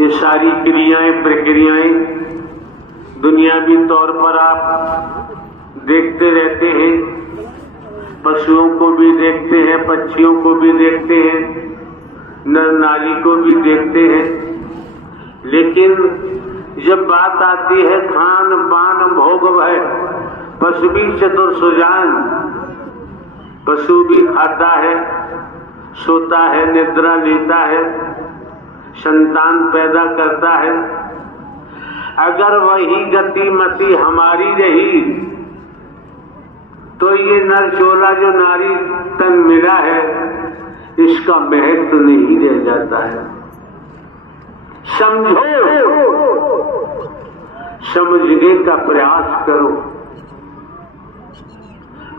ये सारी क्रियाएं प्रक्रियाएं दुनियावी तौर पर आप देखते रहते हैं। पशुओं को भी देखते हैं, पक्षियों को भी देखते हैं, नर नारी को भी देखते हैं। लेकिन जब बात आती है खान पान भोग भय, पशु भी चतुर सुजान। पशु भी खाता है, सोता है, निद्रा लेता है, संतान पैदा करता है। अगर वही गति मति हमारी रही तो ये नर चोला जो नारी तन मिला है इसका महत्व नहीं रह जाता है। समझो, समझने का प्रयास करो।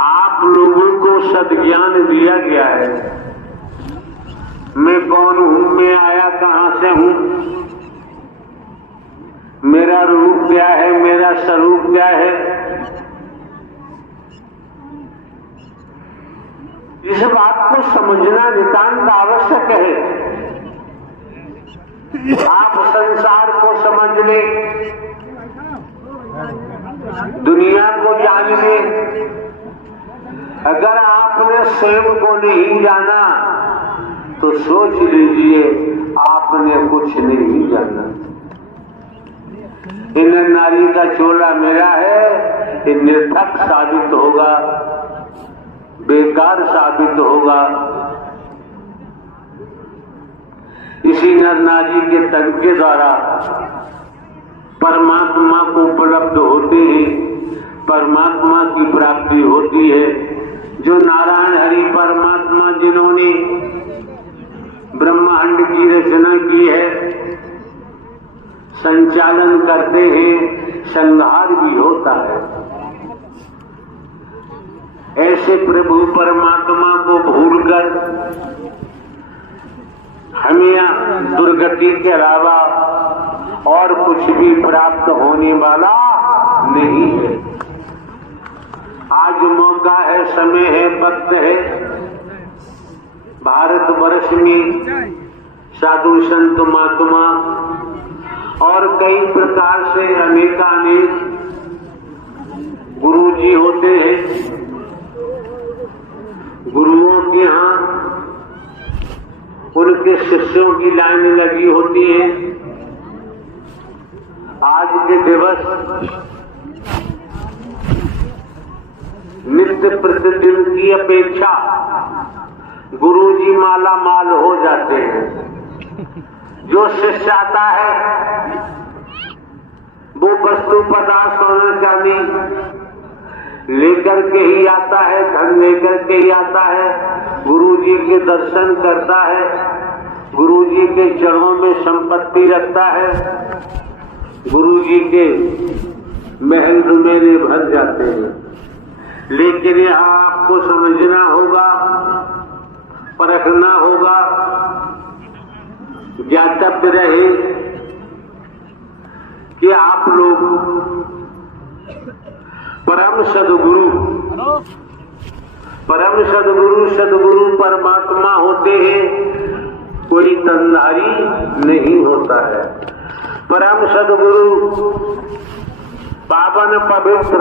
आप लोगों को सद्ज्ञान दिया गया है। मैं कौन हूं, मैं आया कहां से हूं, मेरा रूप क्या है, मेरा स्वरूप क्या है। इस बात को समझना नितांत आवश्यक है। आप संसार को समझ ले, दुनिया को जान ले। अगर आपने स्वयं को नहीं जाना तो सोच लीजिए आपने कुछ नहीं जाना। इन नारी का चोला मेरा है, ये निर्थक साबित होगा, बेकार साबित होगा। इसी नर नारी के तन के द्वारा परमात्मा को उपलब्ध होते हैं, परमात्मा की प्राप्ति होती है। जो नारायण हरि परमात्मा जिन्होंने ब्रह्मांड की रचना की है, संचालन करते हैं, संहार भी होता है। ऐसे प्रभु परमात्मा को भूलकर हमें दुर्गति के अलावा और कुछ भी प्राप्त होने वाला नहीं है। आज मौका है, समय है, वक्त है। भारतवर्ष में साधु संत महात्मा और कई प्रकार से अनेकानेक गुरु जी होते हैं। गुरुओं के यहाँ उनके शिष्यों की लाइन लगी होती है। आज के दिवस नित्य प्रतिदिन की अपेक्षा गुरु जी माला माल हो जाते हैं। जो शिष्य आता है वो वस्तु पदार्थ सोना चांदी लेकर के ही आता है, धन लेकर के ही आता है। गुरु जी के दर्शन करता है, गुरु जी के चरणों में संपत्ति रखता है, गुरु जी के महल मेले भर जाते हैं। लेकिन यहाँ आपको समझना होगा, परखना होगा, ज्ञातव्य रहे कि आप लोग परम सदगुरु सदगुरु परमात्मा होते हैं, कोई तनधारी नहीं होता है। परम सदगुरु पावन पवित्र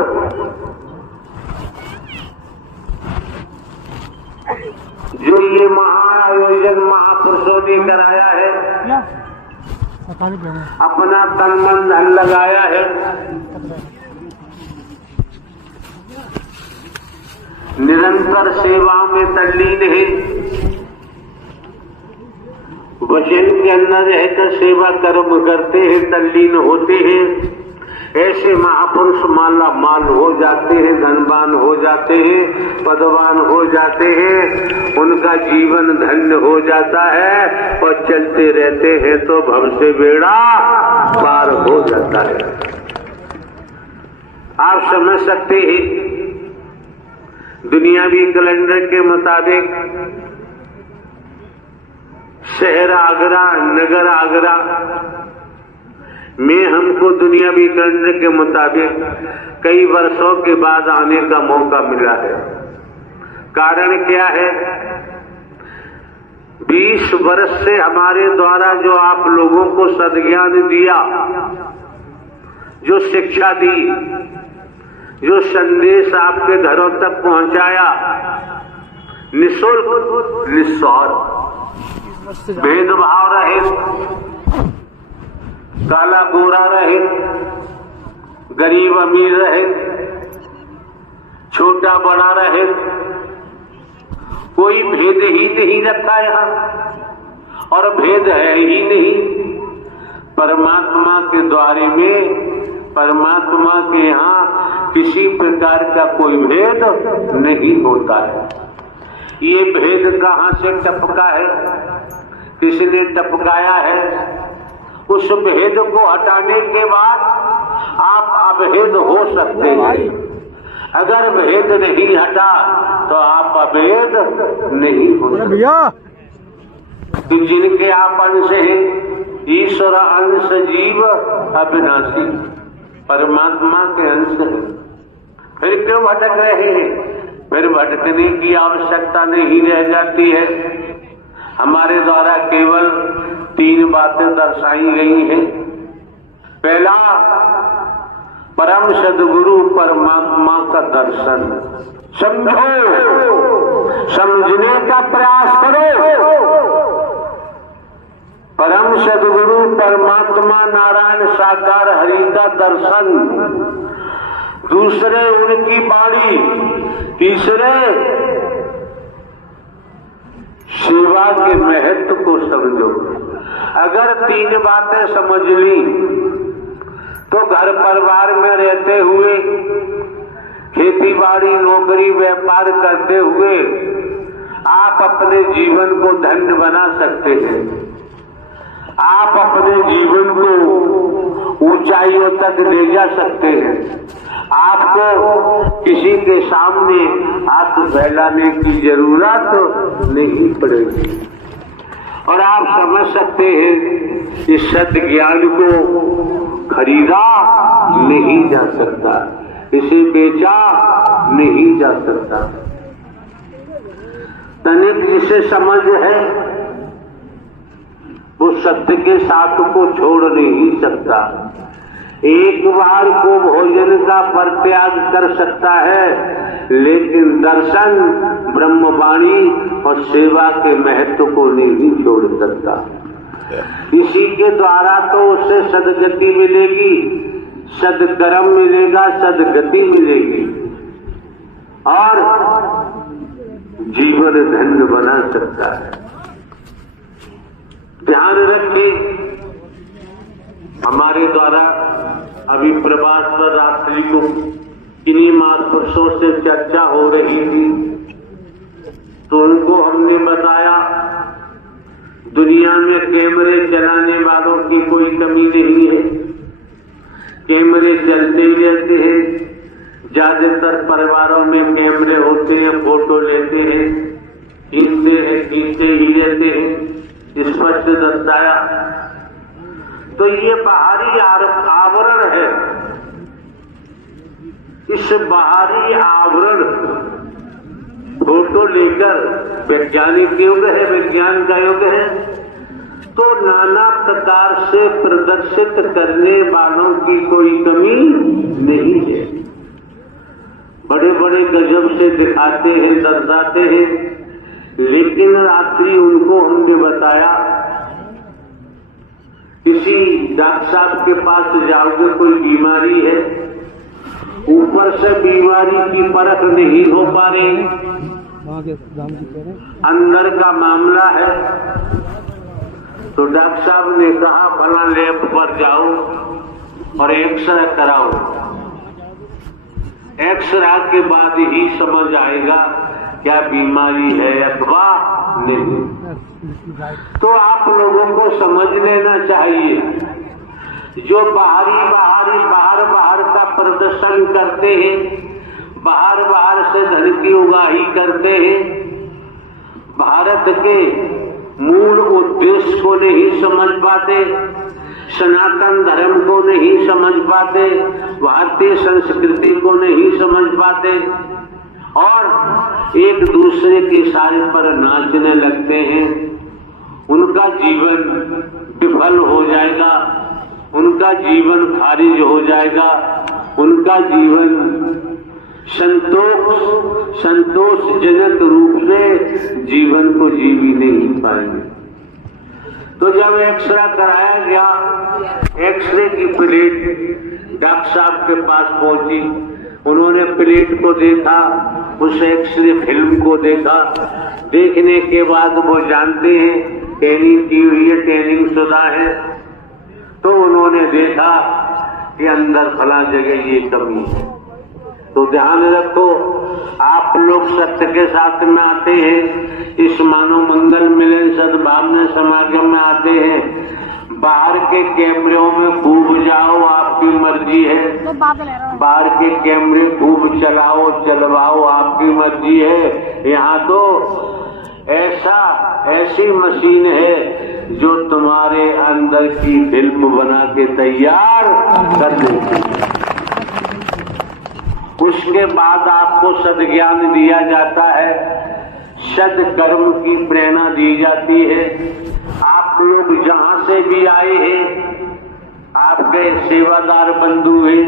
जो ये महाआयोजन महापुरुषों ने कराया है, अपना तन मन धन लगाया है, निरंतर सेवा में तल्लीन है, वचन के अंदर रहकर सेवा कर्म करते हैं, तल्लीन होते हैं। ऐसे महापुरुष माला माल हो जाते हैं, धनवान हो जाते हैं, पदवान हो जाते हैं, उनका जीवन धन्य हो जाता है और चलते रहते हैं तो भव से बेड़ा पार हो जाता है। आप समझ सकते हैं, दुनियावी कैलेंडर के मुताबिक शहर आगरा, नगर आगरा में हमको दुनियावी कैलेंडर के मुताबिक कई वर्षों के बाद आने का मौका मिला है। कारण क्या है? 20 वर्ष से हमारे द्वारा जो आप लोगों को सद्ज्ञान दिया, जो शिक्षा दी, जो संदेश आपके घरों तक पहुंचाया, निःशुल्क निस्वार्थ, भेदभाव रहित, काला गोरा रहित, गरीब अमीर रहित, छोटा बड़ा रहित, कोई भेद ही नहीं रखा यहाँ और भेद है ही नहीं। परमात्मा के द्वारे में, परमात्मा के यहाँ किसी प्रकार का कोई भेद नहीं होता है। ये भेद कहाँ से टपका है, किसने टपकाया है? उस भेद को हटाने के बाद आप अभेद हो सकते हैं। अगर भेद नहीं हटा तो आप अभेद नहीं हो सकते। तो जिनके आप अंश हैं, ईश्वर अंश जीव अविनाशी, परमात्मा के अंश है, फिर क्यों भटक रहे हैं? फिर भटकने की आवश्यकता नहीं रह जाती है। हमारे द्वारा केवल 3 बातें दर्शाई गई हैं। पहला, परम सद्गुरु परमात्मा का दर्शन। समझो, समझने का प्रयास करो। परम सद्गुरु परमात्मा नारायण साकार हरि का दर्शन। दूसरे, उनकी वाणी। तीसरे, सेवा के महत्व को समझो। अगर 3 बातें समझ ली तो घर परिवार में रहते हुए, खेती बाड़ी नौकरी व्यापार करते हुए आप अपने जीवन को धन्य बना सकते हैं। आप अपने जीवन को ऊंचाइयों तक ले जा सकते हैं। आपको किसी के सामने हाथ फैलाने की जरूरत नहीं पड़ेगी और आप समझ सकते हैं कि सत्य ज्ञान को खरीदा नहीं जा सकता, इसे बेचा नहीं जा सकता। तनिक जिसे समझ है वो सत्य के साथ को छोड़ नहीं सकता। एक बार को भोजन का परित्याग कर सकता है, लेकिन दर्शन, ब्रह्मवाणी और सेवा के महत्व को नहीं छोड़ सकता। इसी के द्वारा तो उसे सदगति मिलेगी, सदकर्म मिलेगा, सदगति मिलेगी और जीवन धन्य बना सकता है। ध्यान रखें, हमारे द्वारा अभी प्रभात पर रात्रि को इन्हीं महापुरुषों से चर्चा हो रही थी, तो उनको हमने बताया दुनिया में कैमरे चलाने वालों की कोई कमी नहीं है। कैमरे चलते ही रहते हैं। ज्यादातर परिवारों में कैमरे होते हैं, फोटो लेते हैं, खींचते ही रहते हैं। स्पष्ट दर्शाया। तो ये बाहरी आवरण है। इस बाहरी आवरण फोटो लेकर वैज्ञानिक युग है, विज्ञान का युग है, तो नाना प्रकार से प्रदर्शित करने वालों की कोई कमी नहीं है। बड़े बड़े गजब से दिखाते हैं, दर्शाते हैं, लेकिन रात्रि उनको हमने बताया किसी डॉक्टर साहब के पास जाओगे, कोई बीमारी है, ऊपर से बीमारी की परख नहीं हो पा रही, अंदर का मामला है, तो डॉक्टर साहब ने कहा फला लैब पर जाओ और एक्सरे कराओ। एक्सरे के बाद ही समझ आएगा क्या बीमारी है अथवा नहीं। तो आप लोगों को समझ लेना चाहिए, जो बाहर का प्रदर्शन करते हैं, बाहर से धन की उगाही करते हैं, भारत के मूल उद्देश्य को नहीं समझ पाते, सनातन धर्म को नहीं समझ पाते, भारतीय संस्कृति को नहीं समझ पाते और एक दूसरे के साज पर नाचने लगते हैं उनका जीवन विफल हो जाएगा, उनका जीवन खारिज हो जाएगा, उनका जीवन संतोषजनक रूप से जीवन को जी भी नहीं पाएंगे। तो जब एक्सरे कराया गया, एक्सरे की प्लेट डॉक्टर साहब के पास पहुंची, उन्होंने प्लेट को देखा, उस एक्सरे फिल्म को देखा। देखने के बाद वो जानते हैं ट्रेनिंग की हुई है, ट्रेनिंग शुदा है, तो उन्होंने देखा कि अंदर फला जगह ये कमी है। तो ध्यान रखो, आप लोग सत्य के साथ में आते हैं, इस मानव मंगल मिलन सद्भावना समागम में आते हैं, बाहर के कैमरों में खूब जाओ, आपकी मर्जी है, बाहर के कैमरे खूब चलाओ चलवाओ, आपकी मर्जी है। यहाँ तो ऐसी मशीन है जो तुम्हारे अंदर की फिल्म बना के तैयार कर देती। उसके बाद आपको सद्ज्ञान दिया जाता है, सद्कर्म की प्रेरणा दी जाती है। आप लोग जहां से भी आए हैं, आपके सेवादार बंधु हैं,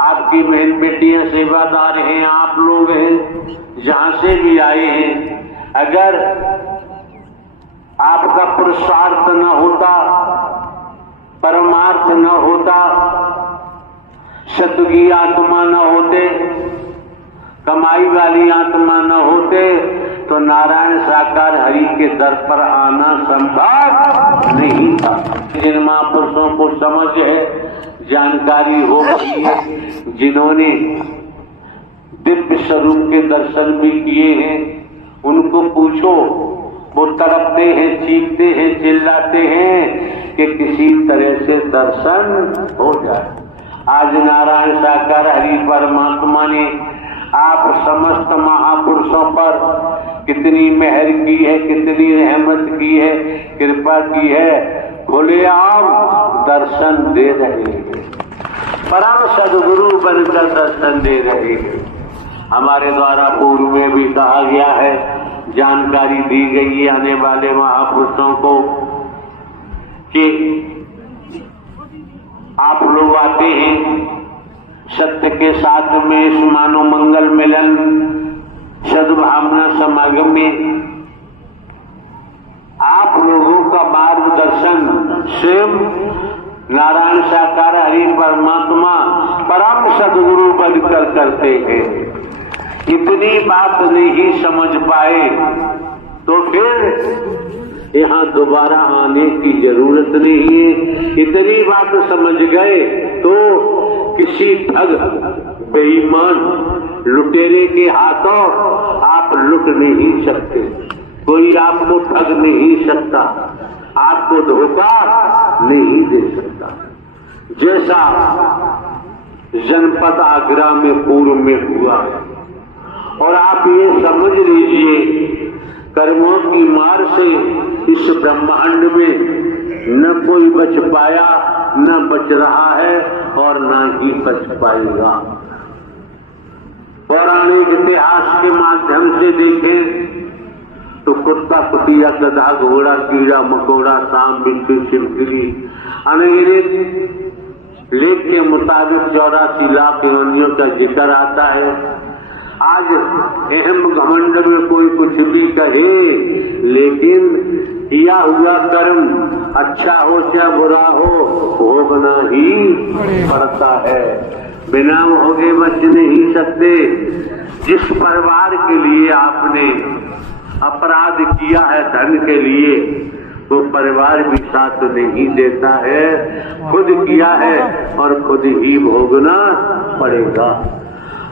आपकी बहन बेटियां सेवादार हैं, आप लोग हैं, जहां से भी आए हैं, अगर आपका पुरुषार्थ न होता, परमार्थ न होता, सत्य की आत्मा न होते, कमाई वाली आत्मा न होते, तो नारायण साकार हरि के दर पर आना संभव नहीं था। जिन महापुरुषों को समझ है, जानकारी हो गई है, जिन्होंने दिव्य स्वरूप के दर्शन भी किए हैं, उनको पूछो, वो तड़पते हैं, चीखते हैं, चिल्लाते हैं कि किसी तरह से दर्शन हो जाए। आज नारायण साकार हरि परमात्मा ने आप समस्त महापुरुषों पर कितनी मेहर की है, कितनी रहमत की है, कृपा की है, खुलेआम दर्शन दे रहे हैं, परम सद्गुरु बनकर दर्शन दे रहे हैं। हमारे द्वारा पूर्व में भी कहा गया है, जानकारी दी गई है आने वाले महापुरुषों को कि आप लोग आते हैं सत्य के साथ में इस मानव मंगल मिलन सद्भावना समागम में, आप लोगों का मार्गदर्शन स्वयं नारायण साकार हरि परमात्मा परम सद्गुरु बनकर करते हैं। इतनी बात नहीं समझ पाए तो फिर यहाँ दोबारा आने की जरूरत नहीं है। इतनी बात समझ गए तो किसी ठग बेईमान लुटेरे के हाथों आप लुट नहीं सकते, कोई आपको ठग नहीं सकता, आपको धोखा नहीं दे सकता। जैसा जनपद आगरा में पूर्व में हुआ, और आप ये समझ लीजिए कर्मों की मार से इस ब्रह्मांड में न कोई बच पाया, न बच रहा है और न ही बच पाएगा। पौराणिक इतिहास के माध्यम से देखें तो कुत्ता, कुतिया, गधा, घोड़ा, कीड़ा मकोड़ा, सांप, बिच्छू, छिपकली, अनगिनत लेख के मुताबिक 84 लाख योनियों का जिक्र आता है। आज अहम घमंड में कोई कुछ भी कहे, लेकिन किया हुआ कर्म अच्छा हो चाहे बुरा हो, भोगना ही पड़ता है, बिना भोगे बच नहीं सकते। जिस परिवार के लिए आपने अपराध किया है धन के लिए, तो परिवार भी साथ नहीं देता है, खुद किया है और खुद ही भोगना पड़ेगा।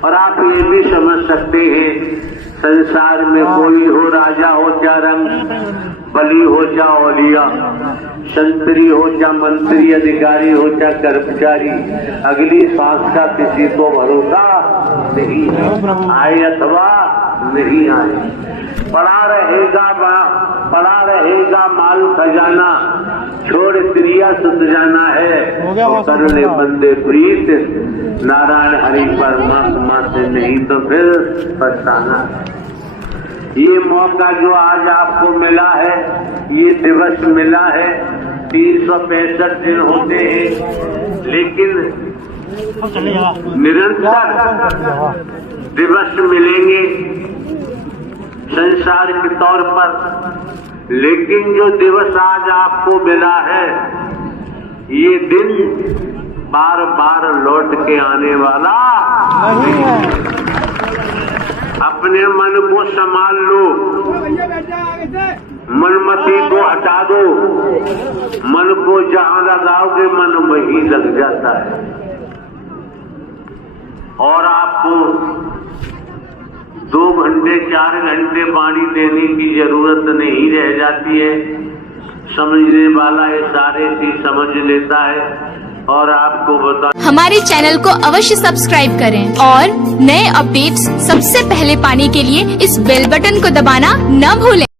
और आप ये भी समझ सकते हैं, संसार में कोई हो, राजा हो या रंग, बली हो या औलिया, संतरी हो या मंत्री, अधिकारी हो या कर्मचारी, अगली सांस का किसी को भरोसा नहीं है, आए अथवा नहीं आए। पड़ा रहेगा माल खजाना, छोड़ क्रिया सुध जाना है, कर ले बंदे प्रीत नारायण हरि परमात्मा से, नहीं तो फिर पछताना। ये मौका जो आज आपको मिला है, ये दिवस मिला है, 365 दिन होते हैं, लेकिन निरंतर दिवस मिलेंगे संसार के तौर पर। लेकिन जो दिवस आज आपको मिला है, ये दिन बार बार लौट के आने वाला नहीं है। अपने मन को संभाल लो, मनमती को हटा दो। मन को जहां लगाओगे मन वहीं लग जाता है, और आपको 2 घंटे 4 घंटे पानी देने की जरूरत नहीं रह जाती है। समझने वाला ये सारे चीज समझ लेता है और आपको बता। हमारे चैनल को अवश्य सब्सक्राइब करें और नए अपडेट्स सबसे पहले पाने के लिए इस बेल बटन को दबाना न भूलें।